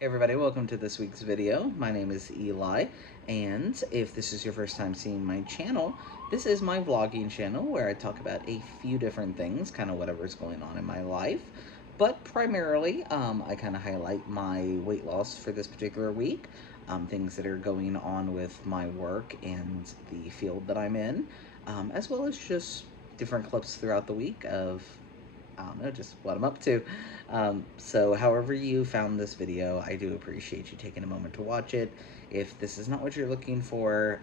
Hey everybody, welcome to this week's video. My name is Eli, and if this is your first time seeing my channel, this is my vlogging channel where I talk about a few different things, kind of whatever's going on in my life. But primarily, I kind of highlight my weight loss for this particular week, things that are going on with my work and the field that I'm in, as well as just different clips throughout the week of I don't know, just what I'm up to. So however you found this video, I do appreciate you taking a moment to watch it. If this is not what you're looking for,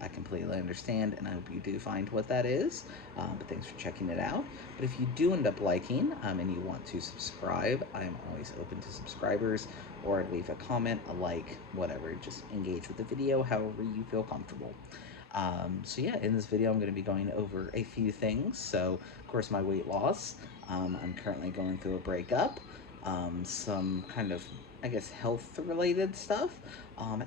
I completely understand, and I hope you do find what that is. But thanks for checking it out. But if you do end up liking and you want to subscribe, I am always open to subscribers, or leave a comment, a like, whatever. Just engage with the video however you feel comfortable. So yeah, in this video I'm going to be going over a few things. So of course my weight loss. I'm currently going through a breakup, some kind of, I guess, health related stuff,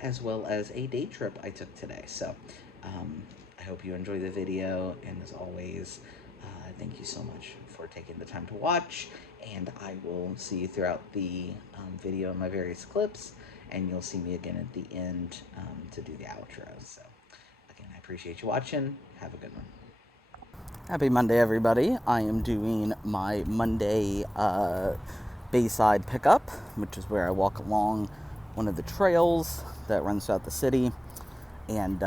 as well as a day trip I took today. So I hope you enjoy the video, and as always, thank you so much for taking the time to watch, and I will see you throughout the video in my various clips, and you'll see me again at the end to do the outro. So again, I appreciate you watching. Have a good one. Happy Monday, everybody. I am doing my Monday Bayside pickup, which is where I walk along one of the trails that runs throughout the city. And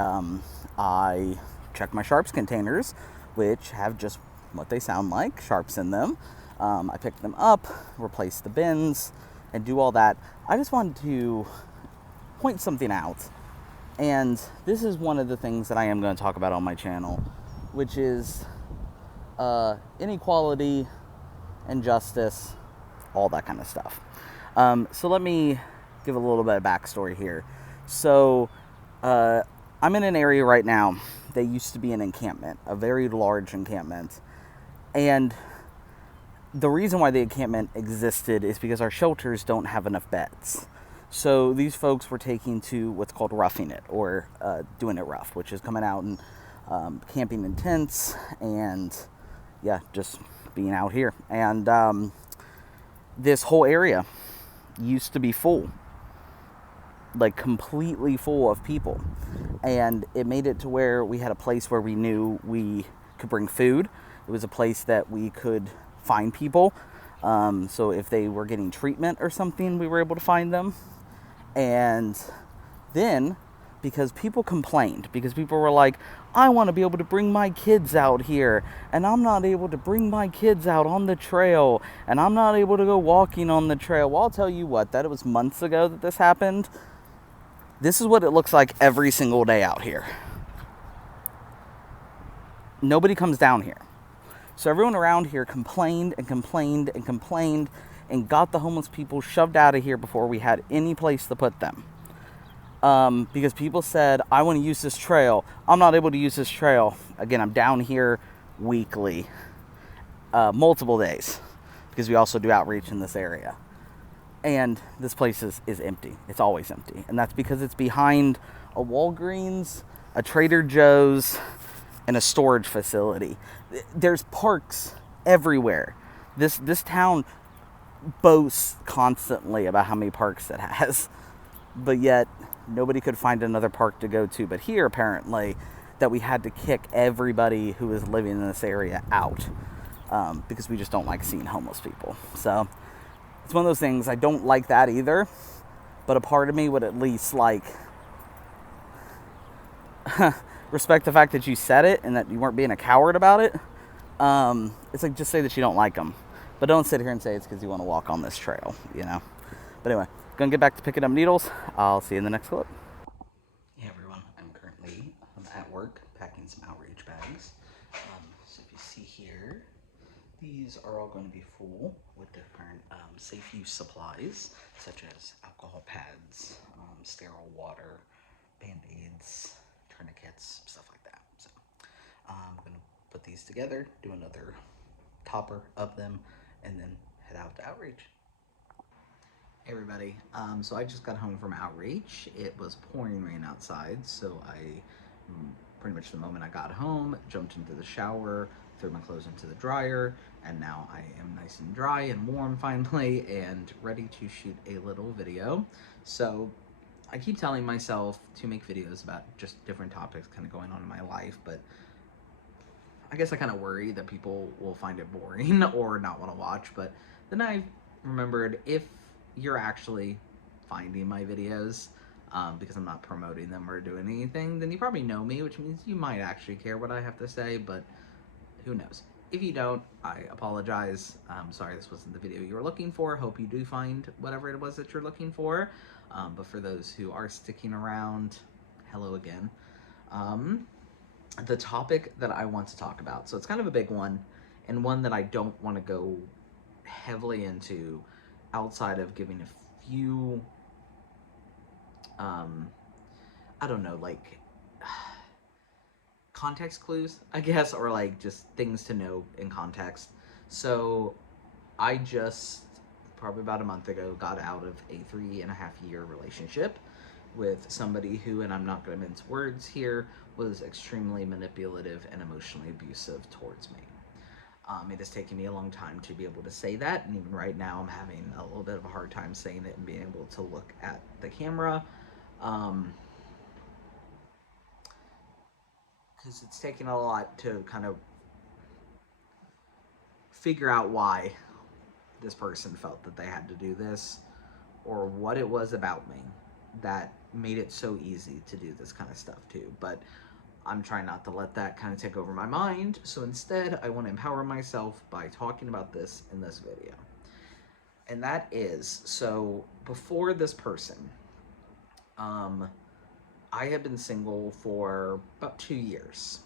I check my Sharps containers, which have just what they sound like, Sharps in them. I pick them up, replace the bins, and do all that. I just wanted to point something out. And this is one of the things that I am going to talk about on my channel, which is inequality, injustice, all that kind of stuff. So let me give a little bit of backstory here. So I'm in an area right now that used to be an encampment, a very large encampment. And the reason why the encampment existed is because our shelters don't have enough beds. So these folks were taking to what's called roughing it, or doing it rough, which is coming out and camping in tents and, yeah, just being out here. And this whole area used to be full, like completely full of people. And it made it to where we had a place where we knew we could bring food. It was a place that we could find people. So if they were getting treatment or something, we were able to find them. And then, because people complained, because people were like, I want to be able to bring my kids out here, and I'm not able to bring my kids out on the trail, and I'm not able to go walking on the trail. Well, I'll tell you what, that it was months ago that this happened. This is what it looks like every single day out here. Nobody comes down here. So everyone around here complained and complained and complained and got the homeless people shoved out of here before we had any place to put them. Because people said, I want to use this trail. I'm not able to use this trail. Again, I'm down here weekly, multiple days, because we also do outreach in this area. And this place is empty. It's always empty. And that's because it's behind a Walgreens, a Trader Joe's, and a storage facility. There's parks everywhere. This town boasts constantly about how many parks it has, but yet nobody could find another park to go to. But here, apparently, that we had to kick everybody who was living in this area out, because we just don't like seeing homeless people. So it's one of those things. I don't like that either, but a part of me would at least like respect the fact that you said it and that you weren't being a coward about it. It's like, just say that you don't like them, but don't sit here and say it's because you want to walk on this trail, you know. But anyway, gonna get back to picking up needles. I'll see you in the next clip. Hey everyone, I'm currently at work packing some outreach bags. So if you see here, these are all going to be full with different safe use supplies, such as alcohol pads, sterile water, band-aids, tourniquets, stuff like that. So I'm going to put these together, do another topper of them, and then head out to outreach. Hey everybody, so I just got home from outreach. It was pouring rain outside, so I pretty much the moment I got home, jumped into the shower, threw my clothes into the dryer, and now I am nice and dry and warm finally and ready to shoot a little video. So I keep telling myself to make videos about just different topics kind of going on in my life, but I guess I kind of worry that people will find it boring or not want to watch. But then I remembered, if you're actually finding my videos, because I'm not promoting them or doing anything, then you probably know me, which means you might actually care what I have to say, but who knows. If you don't, I apologize. Sorry this wasn't the video you were looking for. Hope you do find whatever it was that you're looking for. But for those who are sticking around, hello again. The topic that I want to talk about, so it's kind of a big one, and one that I don't want to go heavily into outside of giving a few, I don't know, like context clues, I guess, or like just things to know in context. So I just, probably about a month ago, got out of a 3.5-year relationship with somebody who, and I'm not going to mince words here, was extremely manipulative and emotionally abusive towards me. It has taken me a long time to be able to say that, and even right now I'm having a little bit of a hard time saying it and being able to look at the camera. Because it's taken a lot to kind of figure out why this person felt that they had to do this, or what it was about me that made it so easy to do this kind of stuff too. But I'm trying not to let that kind of take over my mind, so instead I want to empower myself by talking about this in this video. And that is, so before this person, I had been single for about 2 years.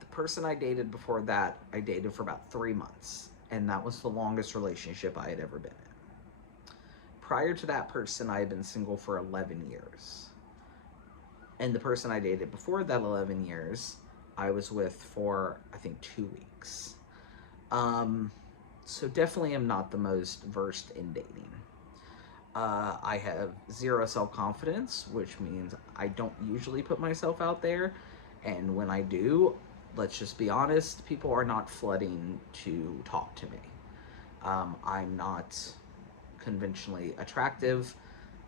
The person I dated before that, I dated for about 3 months, and that was the longest relationship I had ever been in. Prior to that person, I had been single for 11 years. And the person I dated before that 11 years, I was with for, I think, 2 weeks. So definitely am not the most versed in dating. I have zero self-confidence, which means I don't usually put myself out there. And when I do, let's just be honest, people are not flooding to talk to me. I'm not conventionally attractive.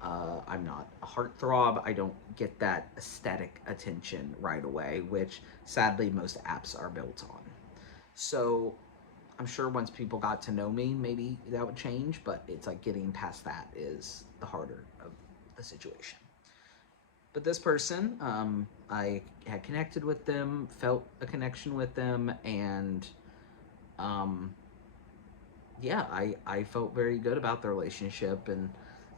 I'm not a heartthrob. I don't get that aesthetic attention right away, which sadly most apps are built on. So I'm sure once people got to know me, maybe that would change, but it's like getting past that is the harder of the situation. But this person, I had connected with them, felt a connection with them, and yeah, I felt very good about the relationship. And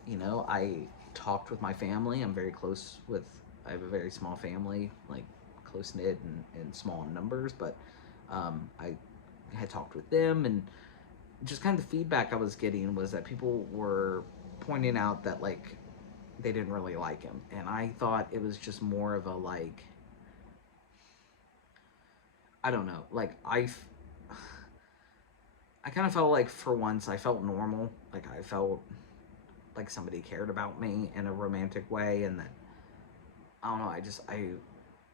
you know, I talked with my family. I'm very close with, I have a very small family, like close knit and small in numbers, but I had talked with them, and just kind of the feedback I was getting was that people were pointing out that like they didn't really like him, and I thought it was just more of a like, I don't know, like I kind of felt like for once I felt normal, like I felt like somebody cared about me in a romantic way, and that I don't know, I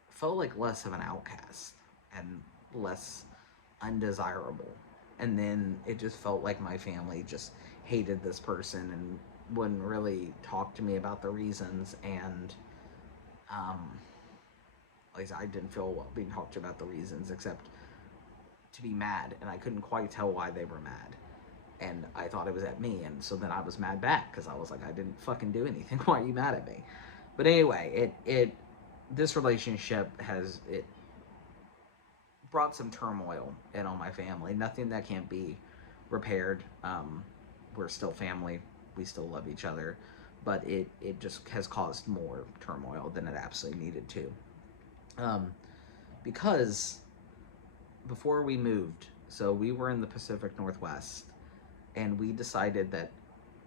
felt like less of an outcast and less undesirable. And then it just felt like my family just hated this person and wouldn't really talk to me about the reasons. And at least I didn't feel well being talked to about the reasons, except to be mad, and I couldn't quite tell why they were mad. And I thought it was at me, and so then I was mad back because I was like, I didn't fucking do anything. Why are you mad at me? But anyway, this relationship has brought some turmoil in on my family. Nothing that can't be repaired. We're still family. We still love each other, but it just has caused more turmoil than it absolutely needed to. Because before we moved, so we were in the Pacific Northwest, and we decided that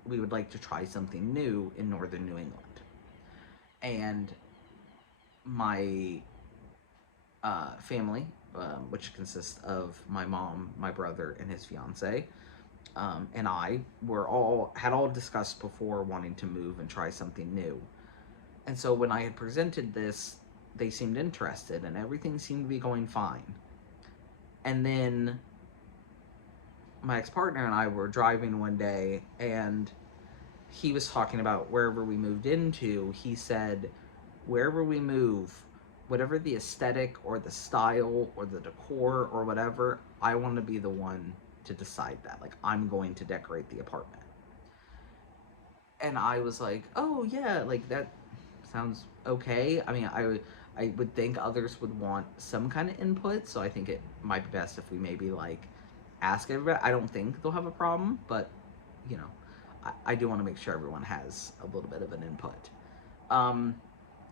we would like to try something new in northern New England. And my family, which consists of my mom, my brother, and his fiance, and I had all discussed before wanting to move and try something new. And so when I had presented this, they seemed interested, and everything seemed to be going fine. And then my ex-partner and I were driving one day, and he was talking about wherever we moved into. He said, wherever we move, whatever the aesthetic or the style or the decor or whatever, I want to be the one to decide that. Like, I'm going to decorate the apartment. And I was like, oh yeah, like that sounds okay. I mean, I would think others would want some kind of input, so I think it might be best if we maybe like ask everybody. I don't think they'll have a problem, but you know, I do want to make sure everyone has a little bit of an input. And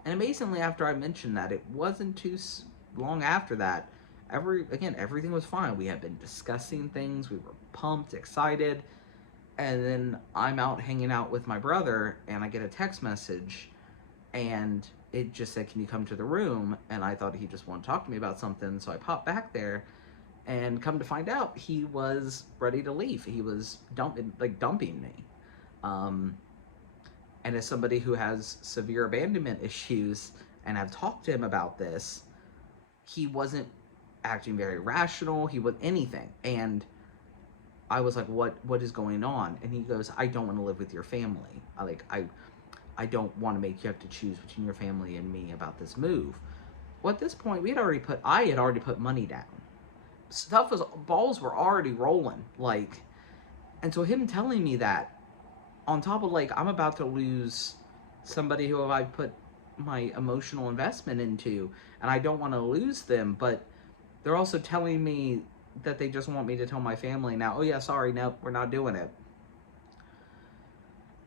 amazingly, after I mentioned that, it wasn't too long after that. Everything was fine. We had been discussing things. We were pumped, excited. And then I'm out hanging out with my brother, and I get a text message, and it just said, "Can you come to the room?" And I thought he just wanted to talk to me about something, so I popped back there, and come to find out, he was ready to leave. He was dumping me. And as somebody who has severe abandonment issues, and I've talked to him about this, he wasn't acting very rational. He was anything, and I was like, what is going on? And he goes, I don't want to live with your family. I don't want to make you have to choose between your family and me about this move. Well, at this point, I had already put money down. Balls were already rolling. Like, and so him telling me that, on top of like, I'm about to lose somebody who I put my emotional investment into, and I don't want to lose them, but they're also telling me that they just want me to tell my family now, oh yeah, sorry, nope, we're not doing it.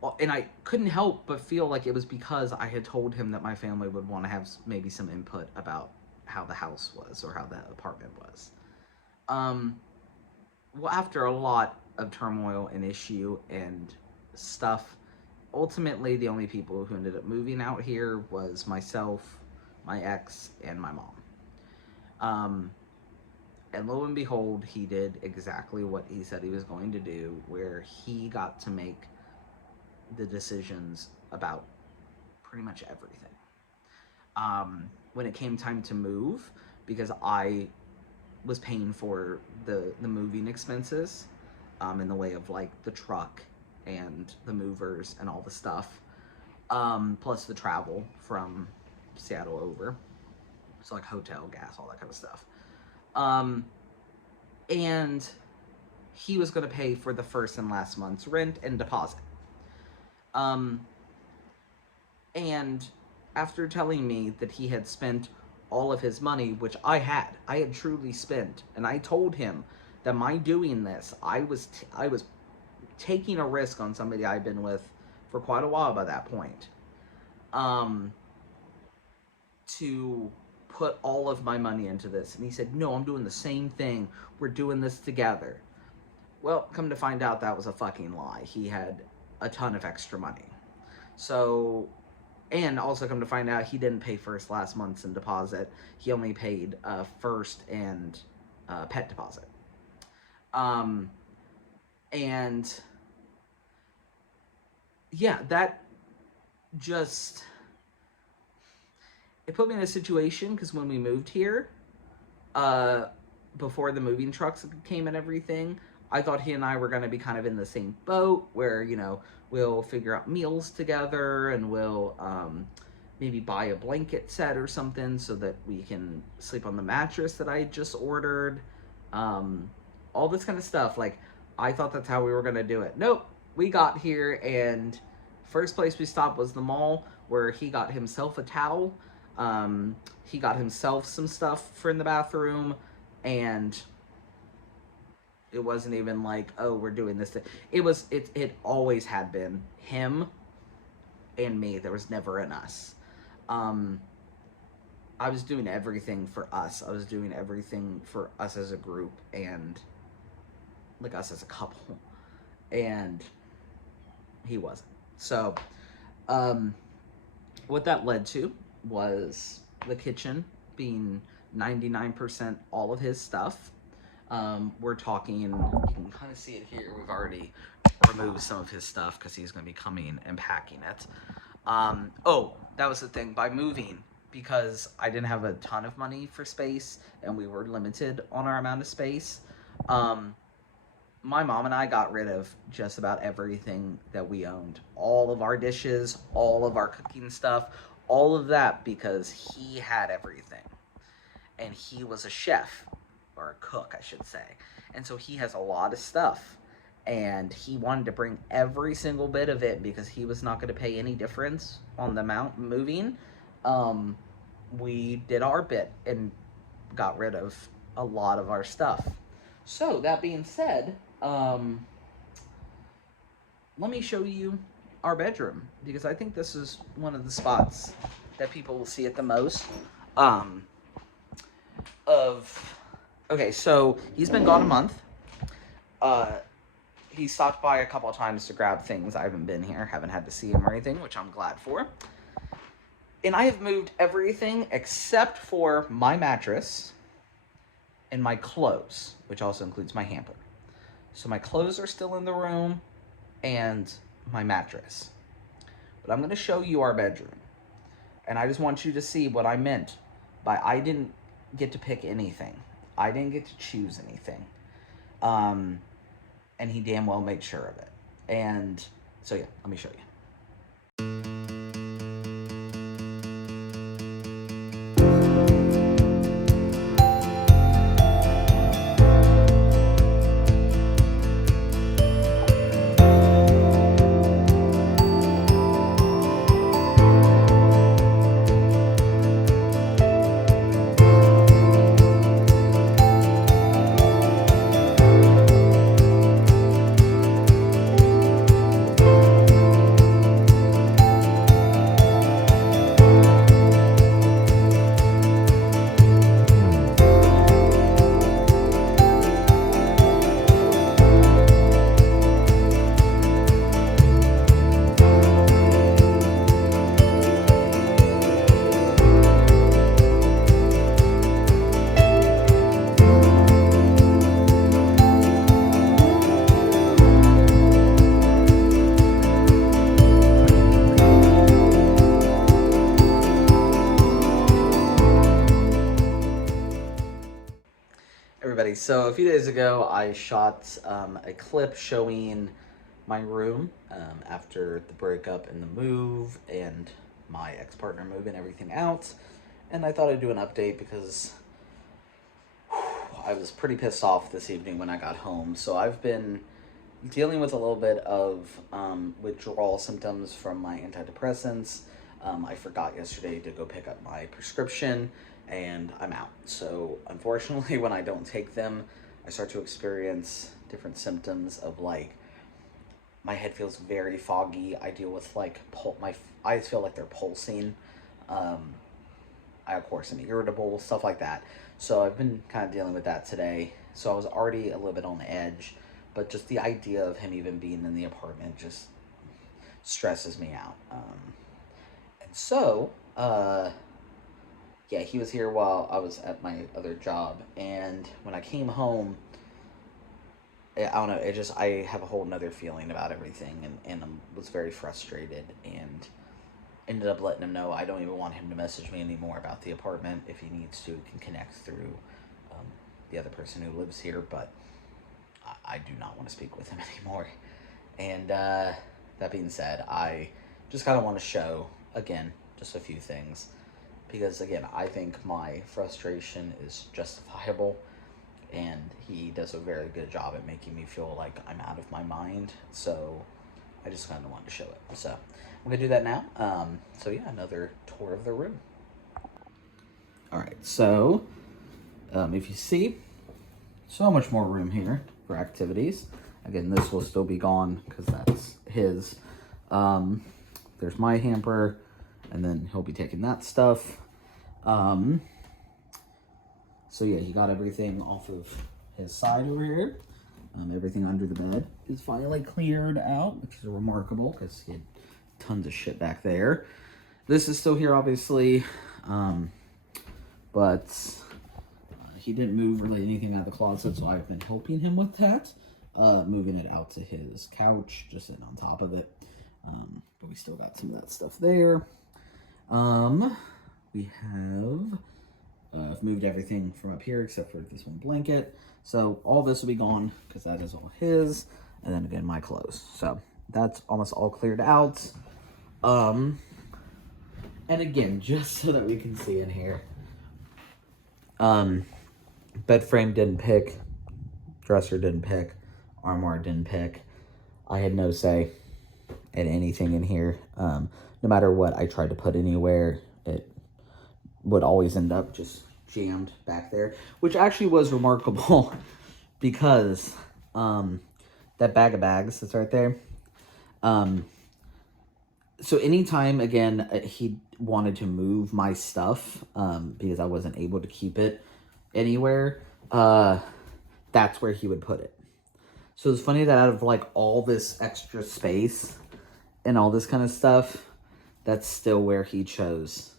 Well, and I couldn't help but feel like it was because I had told him that my family would want to have maybe some input about how the house was or how the apartment was. Well, after a lot of turmoil and issue and stuff, ultimately the only people who ended up moving out here was myself, my ex, and my mom. And lo and behold, he did exactly what he said he was going to do, where he got to make the decisions about pretty much everything. When it came time to move, because I was paying for the moving expenses, in the way of like the truck and the movers and all the stuff, plus the travel from Seattle over, so like hotel, gas, all that kind of stuff. And he was going to pay for the first and last month's rent and deposit. And after telling me that he had spent all of his money, which I had truly spent, and I told him that my doing this, I was taking a risk on somebody I'd been with for quite a while by that point, to put all of my money into this. And he said, no, I'm doing the same thing. We're doing this together. Well, come to find out, that was a fucking lie. He had a ton of extra money. So, and also come to find out, he didn't pay first, last month's in deposit. He only paid first and pet deposit. And yeah, that just, it put me in a situation, because when we moved here, before the moving trucks came and everything, I thought he and I were going to be kind of in the same boat, where, you know, we'll figure out meals together, and we'll maybe buy a blanket set or something so that we can sleep on the mattress that I just ordered. All this kind of stuff. Like, I thought that's how we were going to do it. Nope. We got here, and first place we stopped was the mall, where he got himself a towel. He got himself some stuff for in the bathroom, and it wasn't even like, oh, we're doing this. It always had been him and me. There was never an us. I was doing everything for us. I was doing everything for us as a group, and like us as a couple, and he wasn't. So, what that led to was the kitchen being 99% all of his stuff. We're talking, you can kind of see it here, we've already removed some of his stuff because he's going to be coming and packing it. Oh, that was the thing, by moving, because I didn't have a ton of money for space and we were limited on our amount of space, my mom and I got rid of just about everything that we owned. All of our dishes, all of our cooking stuff, all of that, because he had everything. And he was a chef, or a cook, I should say. And so he has a lot of stuff. And he wanted to bring every single bit of it because he was not going to pay any difference on the amount moving. We did our bit and got rid of a lot of our stuff. So, that being said, let me show you our bedroom, because I think this is one of the spots that people will see it the most. Okay, so he's been gone a month. He stopped by a couple of times to grab things. I haven't been here, haven't had to see him or anything, which I'm glad for. And I have moved everything except for my mattress and my clothes, which also includes my hamper. So my clothes are still in the room and my mattress. But I'm going to show you our bedroom. And I just want you to see what I meant by I didn't get to pick anything. I didn't get to choose anything. And he damn well made sure of it. And so yeah, let me show you. Everybody, so a few days ago I shot a clip showing my room after the breakup and the move and my ex-partner moving everything out, and I thought I'd do an update because I was pretty pissed off this evening when I got home. So I've been dealing with a little bit of withdrawal symptoms from my antidepressants. I forgot yesterday to go pick up my prescription, and I'm out. So unfortunately, when I don't take them, I start to experience different symptoms of, like, my head feels very foggy. I deal with, like, my eyes feel like they're pulsing. I, of course, am irritable, stuff like that. So I've been kind of dealing with that today. So I was already a little bit on edge, but just the idea of him even being in the apartment just stresses me out. And so, yeah, he was here while I was at my other job, and when I came home, I don't know, I have a whole nother feeling about everything, and I was very frustrated, and ended up letting him know I don't even want him to message me anymore about the apartment. If he needs to, he can connect through the other person who lives here, but I do not want to speak with him anymore. And that being said, I just kind of want to show, again, just a few things. Because, again, I think my frustration is justifiable, and he does a very good job at making me feel like I'm out of my mind. So I just kind of wanted to show it. So I'm going to do that now. So, yeah, another tour of the room. All right, so if you see, so much more room here for activities. Again, this will still be gone because that's his. There's my hamper. And then he'll be taking that stuff. So yeah, he got everything off of his side over here. Everything under the bed is finally cleared out, which is remarkable because he had tons of shit back there. This is still here, obviously, but he didn't move really anything out of the closet, so I've been helping him with that. Moving it out to his couch, just sitting on top of it. But we still got some of that stuff there. we have I've moved everything from up here except for this one blanket. So all this will be gone because that is all his. And then again, my clothes. So that's almost all cleared out. And again, just so that we can see in here. Bed frame didn't pick. Dresser didn't pick. Armoire didn't pick. I had no say in anything in here. No matter what I tried to put anywhere, it would always end up just jammed back there, which actually was remarkable because that bag of bags that's right there. So anytime, again, he wanted to move my stuff because I wasn't able to keep it anywhere, that's where he would put it. So it's funny that out of like all this extra space and all this kind of stuff, that's still where he chose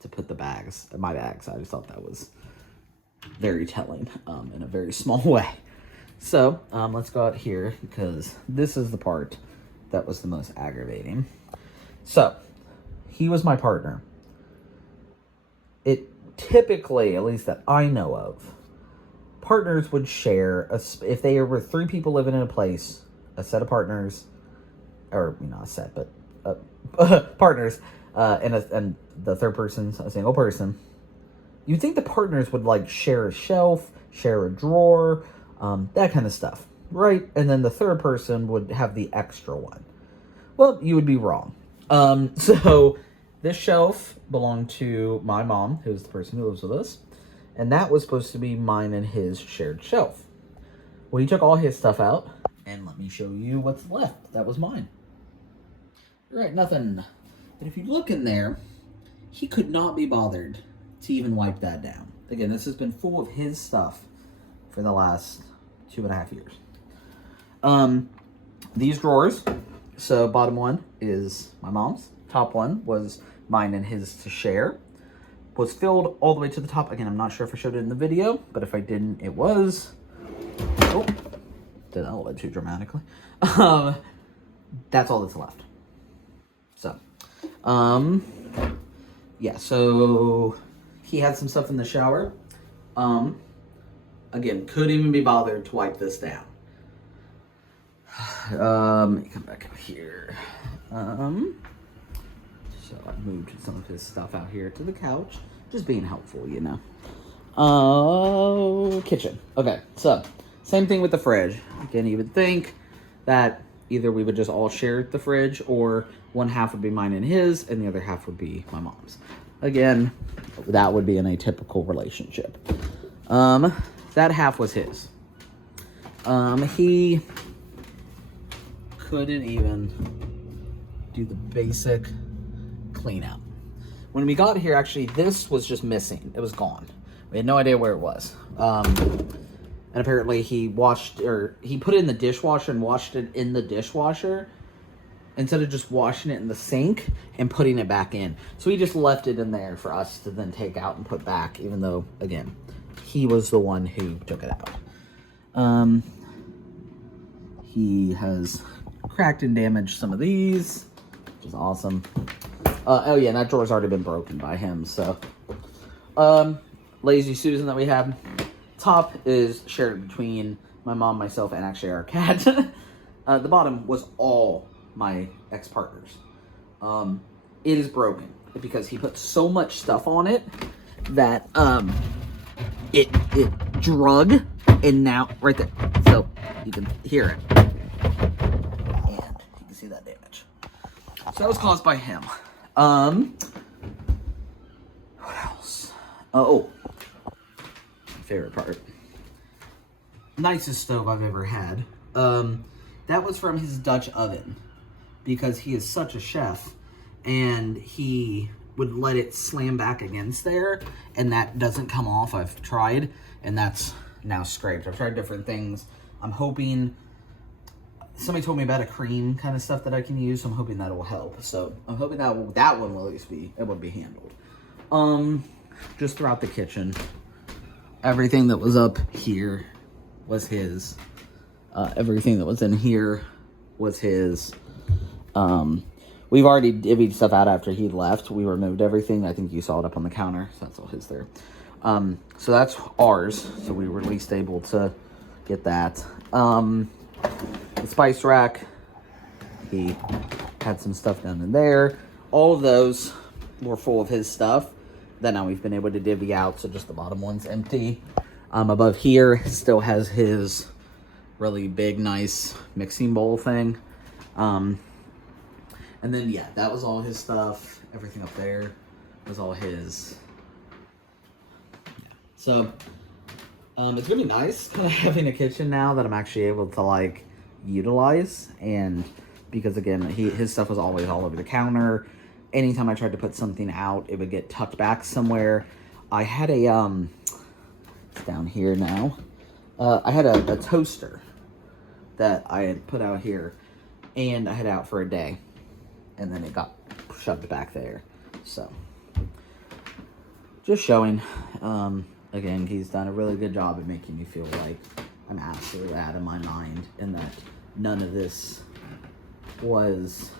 to put the bags, my bags. I just thought that was very telling in a very small way. So let's go out here because this is the part that was the most aggravating. So he was my partner. It typically, at least that I know of, partners would share, if they were 3 people living in a place, a set of partners, or not a set, but partners, and the third person's a single person. You'd think the partners would like share a shelf, share a drawer, that kind of stuff, right? And then the third person would have the extra one. Well, you would be wrong. So this shelf belonged to my mom, who's the person who lives with us, and that was supposed to be mine and his shared shelf. Well, he took all his stuff out, and let me show you what's left. That was mine. Right, nothing. But if you look in there, he could not be bothered to even wipe that down. Again, this has been full of his stuff for the last 2.5 years. These drawers, so bottom one is my mom's. Top one was mine and his to share. Was filled all the way to the top. Again, I'm not sure if I showed it in the video, but if I didn't, it was. Oh, did that a little too dramatically. That's all that's left. So, yeah, so he had some stuff in the shower. Again, couldn't even be bothered to wipe this down. Let me come back out here. So I moved some of his stuff out here to the couch. Just being helpful, you know. Kitchen. Okay, so same thing with the fridge. Again, you would think that either we would just all share the fridge or one half would be mine and his and the other half would be my mom's. Again, that would be in a typical relationship. That half was his. He couldn't even do the basic clean out. When we got here, actually, this was just missing. It was gone. We had no idea where it was. And apparently he put it in the dishwasher and washed it in the dishwasher instead of just washing it in the sink and putting it back in. So he just left it in there for us to then take out and put back, even though, again, he was the one who took it out. He has cracked and damaged some of these, which is awesome. Oh yeah, and that drawer's already been broken by him, so. Lazy Susan that we have. Top is shared between my mom, myself, and actually our cat. The bottom was all my ex-partners. It is broken because he put so much stuff on it that it drug, and now right there, so you can hear it, and you can see that damage. So that was caused by him. What else? Oh, favorite part. Nicest stove I've ever had. That was from his Dutch oven because he is such a chef and he would let it slam back against there and that doesn't come off. I've tried and that's now scraped. I've tried different things. I'm hoping, somebody told me about a cream kind of stuff that I can use, so I'm hoping that will help. So I'm hoping that one will at least be able to be handled. Just throughout the kitchen, everything that was up here was his. Everything that was in here was his. we've already divvied stuff out after he left. We removed everything. I think you saw it up on the counter. So that's all his there. So that's ours. So we were at least able to get that. The spice rack, he had some stuff down in there. All of those were full of his stuff that now we've been able to divvy out. So just the bottom one's empty. Above here still has his really big, nice mixing bowl thing. And then, yeah, that was all his stuff. Everything up there was all his. Yeah. So, it's really nice kind of having a kitchen now that I'm actually able to, like, utilize. And because, again, his stuff was always all over the counter. Anytime I tried to put something out, it would get tucked back somewhere. I had a, it's down here now. I had a toaster that I had put out here, and I had it out for a day, and then it got shoved back there. So, just showing. Again, he's done a really good job at making me feel like I'm absolutely out of my mind, and that none of this was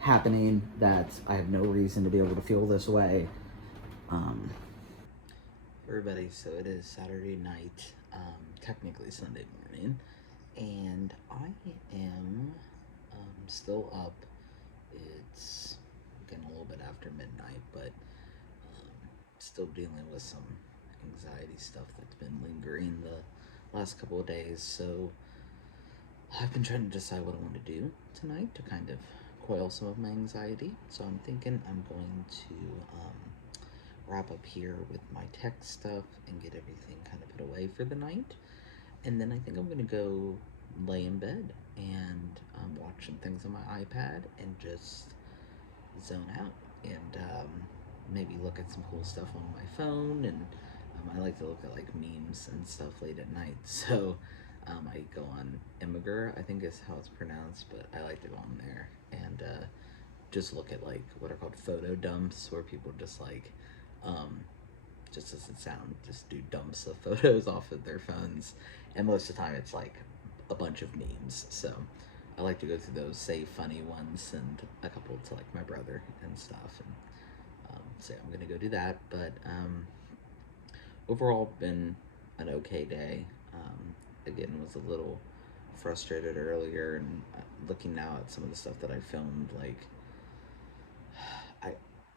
happening, that I have no reason to be able to feel this way. Everybody, so it is Saturday night, technically Sunday morning, and I am still up. It's getting a little bit after midnight, but still dealing with some anxiety stuff that's been lingering the last couple of days. So I've been trying to decide what I want to do tonight to kind of quell some of my anxiety. So I'm thinking I'm going to wrap up here with my tech stuff and get everything kind of put away for the night. And then I think I'm going to go lay in bed and watch some things on my iPad and just zone out and maybe look at some cool stuff on my phone. And I like to look at like memes and stuff late at night. So I go on Imgur, I think is how it's pronounced, but I like to go on there and just look at like what are called photo dumps, where people just like just as it sounds, just do dumps of photos off of their phones, and most of the time it's like a bunch of memes. So I like to go through those, save funny ones, and a couple to like my brother and stuff. And so I'm gonna go do that. But overall, been an okay day. Again, was a little frustrated earlier, and looking now at some of the stuff that I filmed, like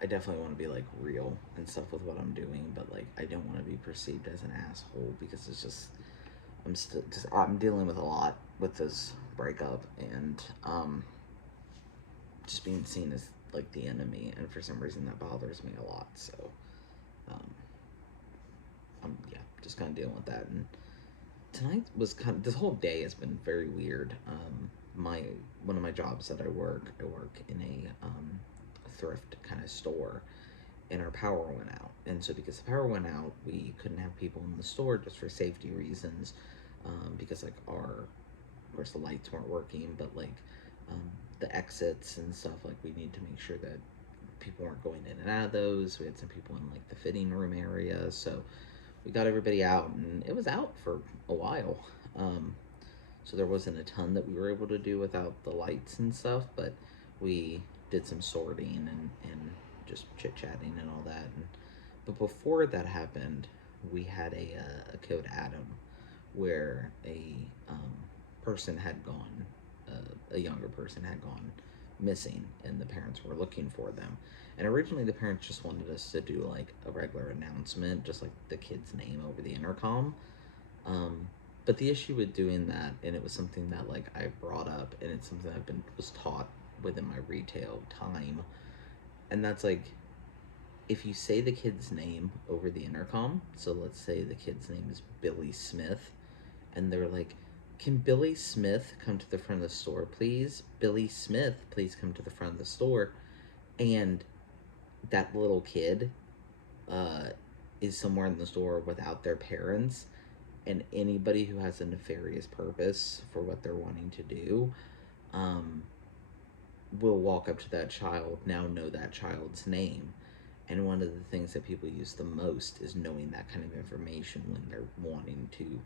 I definitely want to be like real and stuff with what I'm doing, but like I don't want to be perceived as an asshole, because it's just I'm dealing with a lot with this breakup, and just being seen as like the enemy, and for some reason that bothers me a lot. So I'm just kind of dealing with that. And tonight was this whole day has been very weird. One of my jobs that I work in a thrift kind of store, and our power went out. And so because the power went out, we couldn't have people in the store just for safety reasons, because like of course the lights weren't working, but like the exits and stuff, like we need to make sure that people weren't going in and out of those. We had some people in like the fitting room area, so we got everybody out, and it was out for a while. So there wasn't a ton that we were able to do without the lights and stuff, but we did some sorting and just chit-chatting and all that. But before that happened, we had a Code Adam, where a person had gone, a younger person had gone missing, and the parents were looking for them. And originally the parents just wanted us to do like a regular announcement, just like the kid's name over the intercom. But the issue with doing that, and it was something that like I brought up, and it's something I've was taught within my retail time, and that's like, if you say the kid's name over the intercom, so let's say the kid's name is Billy Smith, and they're like, can Billy Smith come to the front of the store, please? Billy Smith, please come to the front of the store. And that little kid is somewhere in the store without their parents, and anybody who has a nefarious purpose for what they're wanting to do will walk up to that child, now know that child's name. And one of the things that people use the most is knowing that kind of information when they're wanting to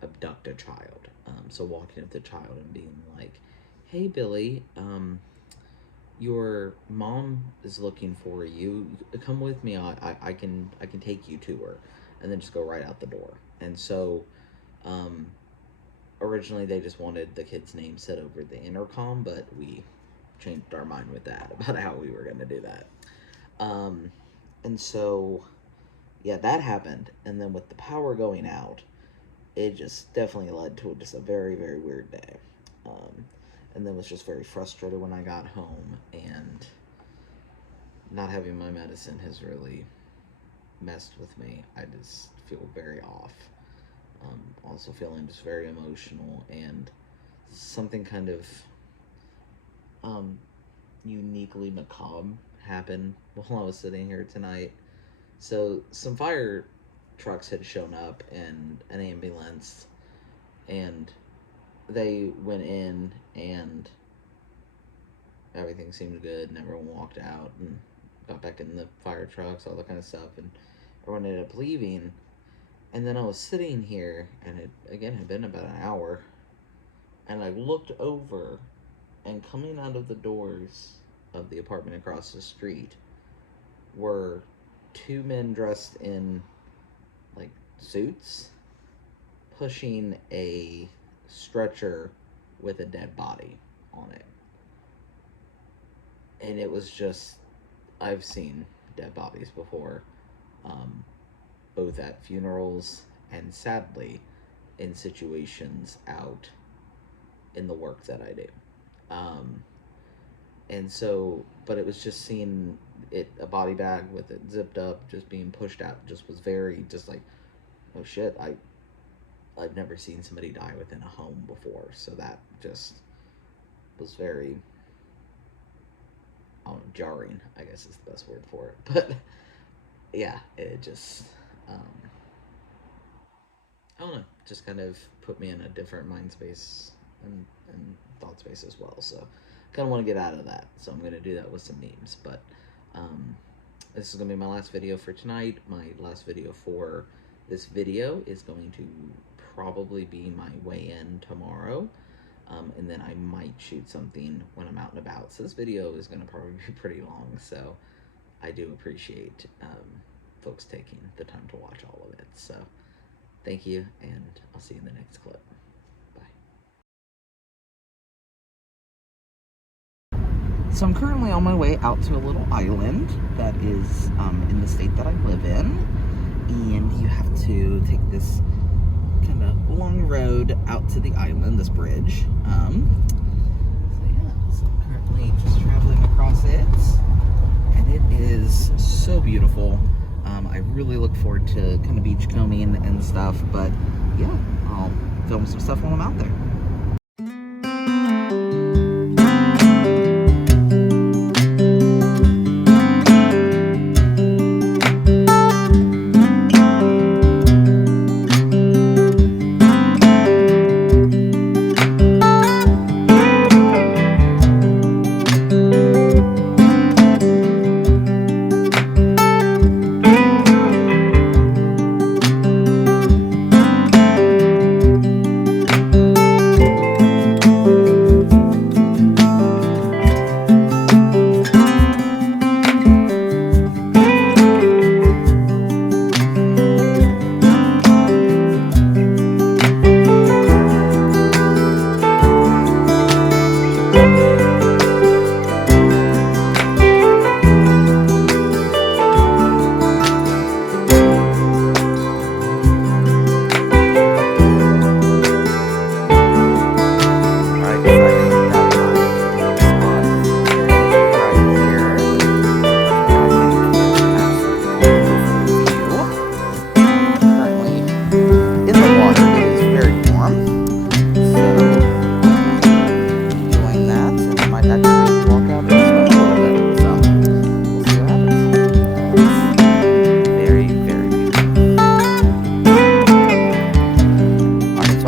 abduct a child. So walking up to the child and being like, hey Billy, your mom is looking for you. Come with me. I can take you to her," and then just go right out the door. And so, um, originally they just wanted the kid's name said over the intercom, but we changed our mind with that about how we were going to do that. And so, yeah, that happened. And then with the power going out, it just definitely led to just a very, very weird day. And then was just very frustrated when I got home, and not having my medicine has really messed with me. I just feel very off. Also feeling just very emotional, and something kind of uniquely macabre happened while I was sitting here tonight. So some fire trucks had shown up and an ambulance, and they went in, and everything seemed good, and everyone walked out and got back in the fire trucks, all that kind of stuff, and everyone ended up leaving. And then I was sitting here, and it again had been about an hour, and I looked over, and coming out of the doors of the apartment across the street were two men dressed in like suits pushing a stretcher with a dead body on it. And it was just, I've seen dead bodies before, both at funerals and sadly in situations out in the work that I do. And so, but it was just seeing it, a body bag with it zipped up, just being pushed out, just was very, just like, oh shit, I've never seen somebody die within a home before, so that just was very, I don't know, jarring, I guess is the best word for it. But yeah, it just, I don't know, just kind of put me in a different mind space and thought space as well. So kind of want to get out of that. So I'm going to do that with some memes. But this is going to be my last video for tonight. My last video for this video is going to probably be my weigh-in tomorrow. And then I might shoot something when I'm out and about. So this video is going to probably be pretty long. So I do appreciate folks taking the time to watch all of it. So thank you, and I'll see you in the next clip. So I'm currently on my way out to a little island that is in the state that I live in, and you have to take this kind of long road out to the island, this bridge. So I'm currently just traveling across it, and it is so beautiful. I really look forward to kind of beachcombing and stuff, but yeah, I'll film some stuff while I'm out there.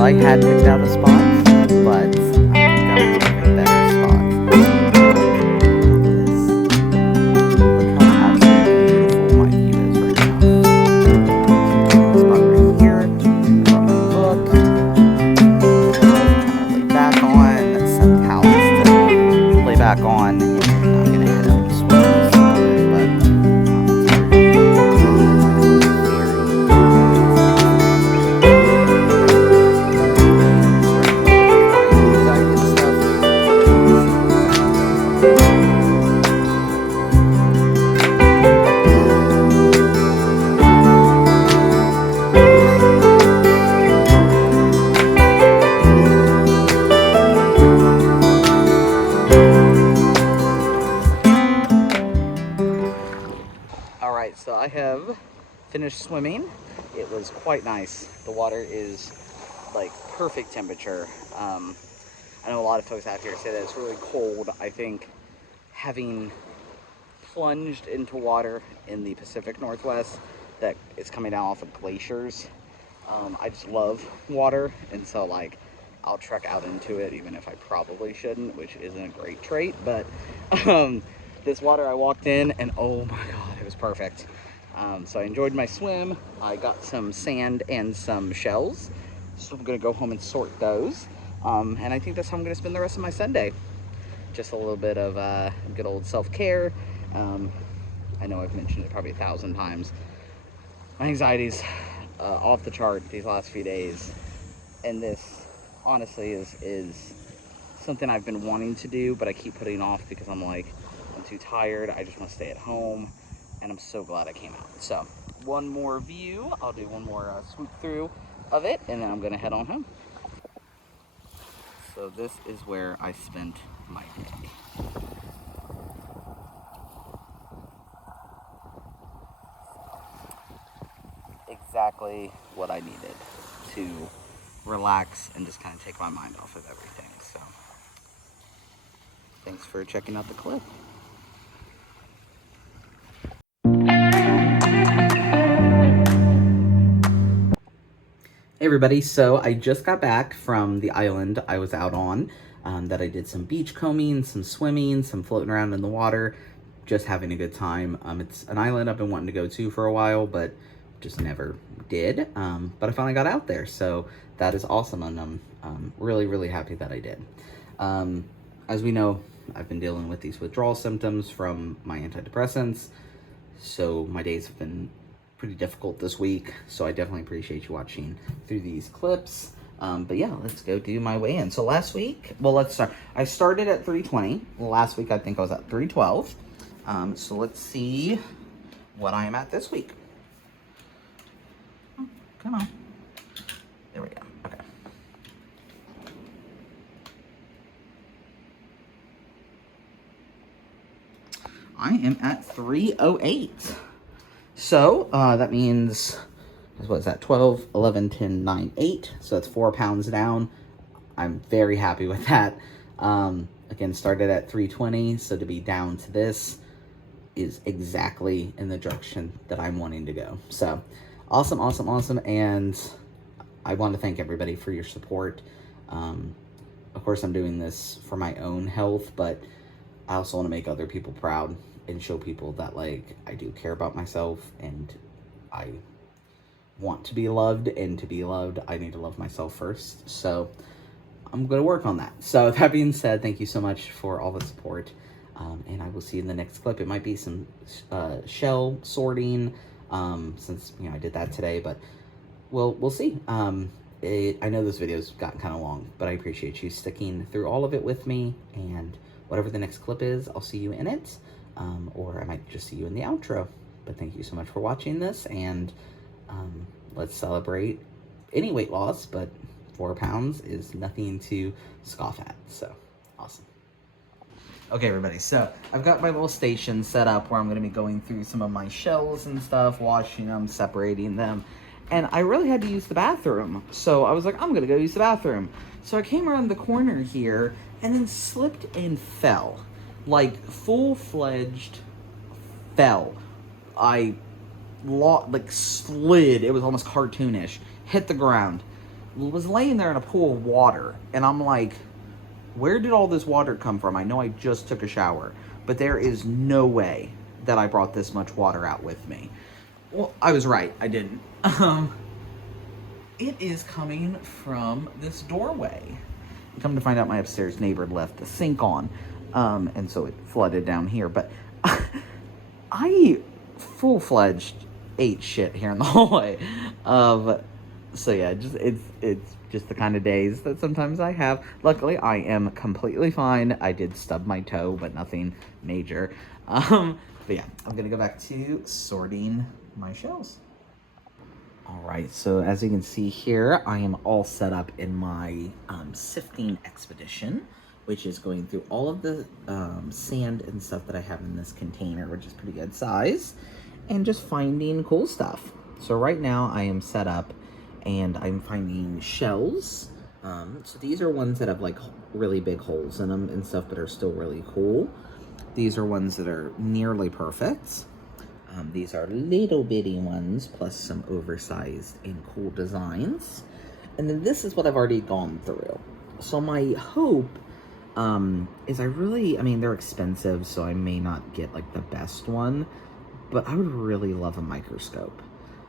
I had picked out a spot, but I think I would have a better spot. Look how absolutely beautiful my view is right now. This spot right here, got my book, kind of lay back on, some couches to lay back on, and right, so I have finished swimming. It was quite nice. The water is like perfect temperature. I know a lot of folks out here say that it's really cold. I think having plunged into water in the Pacific Northwest that is coming down off of glaciers, I just love water, and so like I'll trek out into it even if I probably shouldn't, which isn't a great trait, but this water I walked in and oh my god, it was perfect. So I enjoyed my swim. I got some sand and some shells, so I'm gonna go home and sort those, and I think that's how I'm gonna spend the rest of my Sunday. Just a little bit of good old self-care. I know I've mentioned it probably 1,000 times. My anxiety's off the chart these last few days, and this honestly is something I've been wanting to do, but I keep putting off because I'm like, I'm too tired, I just want to stay at home, and I'm so glad I came out. So one more view, I'll do one more swoop through of it, and then I'm gonna head on home. So this is where I spent my day. Exactly what I needed to relax and just kind of take my mind off of everything. So thanks for checking out the clip. Hey everybody, so I just got back from the island I was out on, that I did some beach combing, some swimming, some floating around in the water, just having a good time. It's an island I've been wanting to go to for a while, but just never did. But I finally got out there, so that is awesome, and I'm really, really happy that I did. As we know, I've been dealing with these withdrawal symptoms from my antidepressants, so my days have been pretty difficult this week, so I definitely appreciate you watching through these clips. But yeah, let's go do my weigh-in. So last week, well, let's start. I started at 320. Last week, I think I was at 312. So let's see what I am at this week. Oh, come on. There we go. Okay. I am at 308. So, that means, what is that, 12, 11, 10, 9, 8. So that's 4 pounds down. I'm very happy with that. Again, started at 320, so to be down to this is exactly in the direction that I'm wanting to go. So, awesome, awesome, awesome, and I want to thank everybody for your support. Of course, I'm doing this for my own health, but I also want to make other people proud and show people that, like, I do care about myself and I want to be loved, and to be loved, I need to love myself first. So I'm going to work on that. So that being said, thank you so much for all the support. And I will see you in the next clip. It might be some shell sorting, since, you know, I did that today, but we'll see. I know this video's gotten kind of long, but I appreciate you sticking through all of it with me, and whatever the next clip is, I'll see you in it. Or I might just see you in the outro. But thank you so much for watching this, and let's celebrate any weight loss, but 4 pounds is nothing to scoff at. So, awesome. Okay, everybody, so I've got my little station set up where I'm going to be going through some of my shells and stuff, washing them, separating them, and I really had to use the bathroom. So I was like, I'm going to go use the bathroom. So I came around the corner here and then slipped and fell. Like, full-fledged fell. I slid. It was almost cartoonish. Hit the ground. Was laying there in a pool of water, and I'm like, where did all this water come from? I know I just took a shower, but there is no way that I brought this much water out with me. Well, I was right. I didn't. It is coming from this doorway. Come to find out, my upstairs neighbor left the sink on, and so it flooded down here. But I full-fledged ate shit here in the hallway. So yeah, it's just the kind of days that sometimes I have. Luckily, I am completely fine. I did stub my toe, but nothing major. But yeah, I'm gonna go back to sorting my shells. All right, so as you can see here, I am all set up in my sifting expedition, which is going through all of the sand and stuff that I have in this container, which is pretty good size. and just finding cool stuff. So right now I am set up and I'm finding shells. So these are ones that have like really big holes in them and stuff, but are still really cool. These are ones that are nearly perfect. These are little bitty ones, plus some oversized and cool designs. And then this is what I've already gone through. So my hope is I mean, they're expensive, so I may not get like the best one, but I would really love a microscope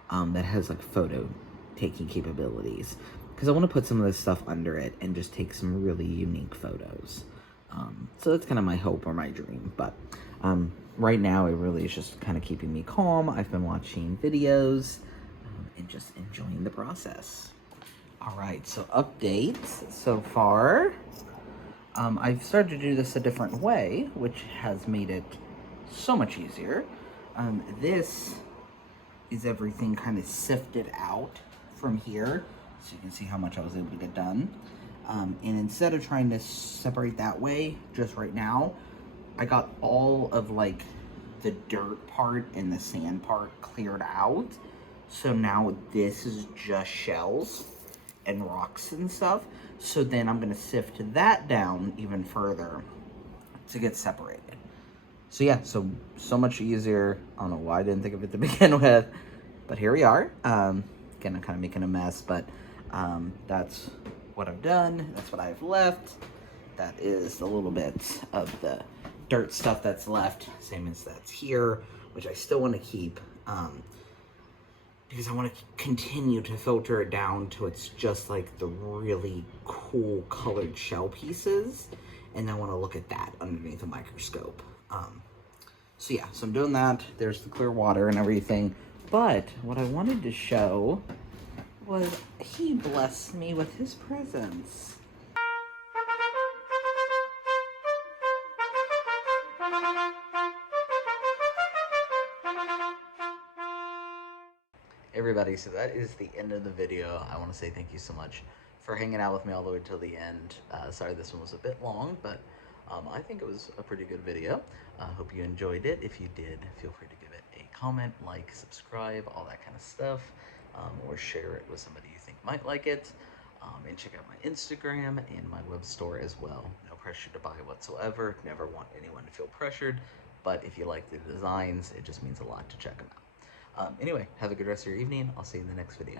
that has like photo taking capabilities, because I want to put some of this stuff under it and just take some really unique photos. So that's kind of my hope or my dream, but right now it really is just kind of keeping me calm. I've been watching videos and just enjoying the process. All right, so updates so far. I've started to do this a different way, which has made it so much easier. This is everything kind of sifted out from here, so you can see how much I was able to get done. And instead of trying to separate that way, just right now, I got all of like the dirt part and the sand part cleared out. So now this is just shells and rocks and stuff. So then I'm gonna sift that down even further to get separated. So yeah, so much easier. I don't know why I didn't think of it to begin with, but here we are. Again, I'm kind of making a mess, but that's what I've done. That's what I've left. That is a little bit of the dirt stuff that's left, same as that's here, which I still want to keep. Because I want to continue to filter it down to it's just like the really cool colored shell pieces, and I want to look at that underneath a microscope. So yeah, so I'm doing that. There's the clear water and everything, but what I wanted to show was he blessed me with his presence. Everybody, so that is the end of the video. I want to say thank you so much for hanging out with me all the way till the end. Sorry this one was a bit long, but I think it was a pretty good video. Hope you enjoyed it. If you did, feel free to give it a comment, like, subscribe, all that kind of stuff, or share it with somebody you think might like it. And check out my Instagram and my web store as well. No pressure to buy whatsoever. Never want anyone to feel pressured, but if you like the designs, it just means a lot to check them out. Anyway, have a good rest of your evening. I'll see you in the next video.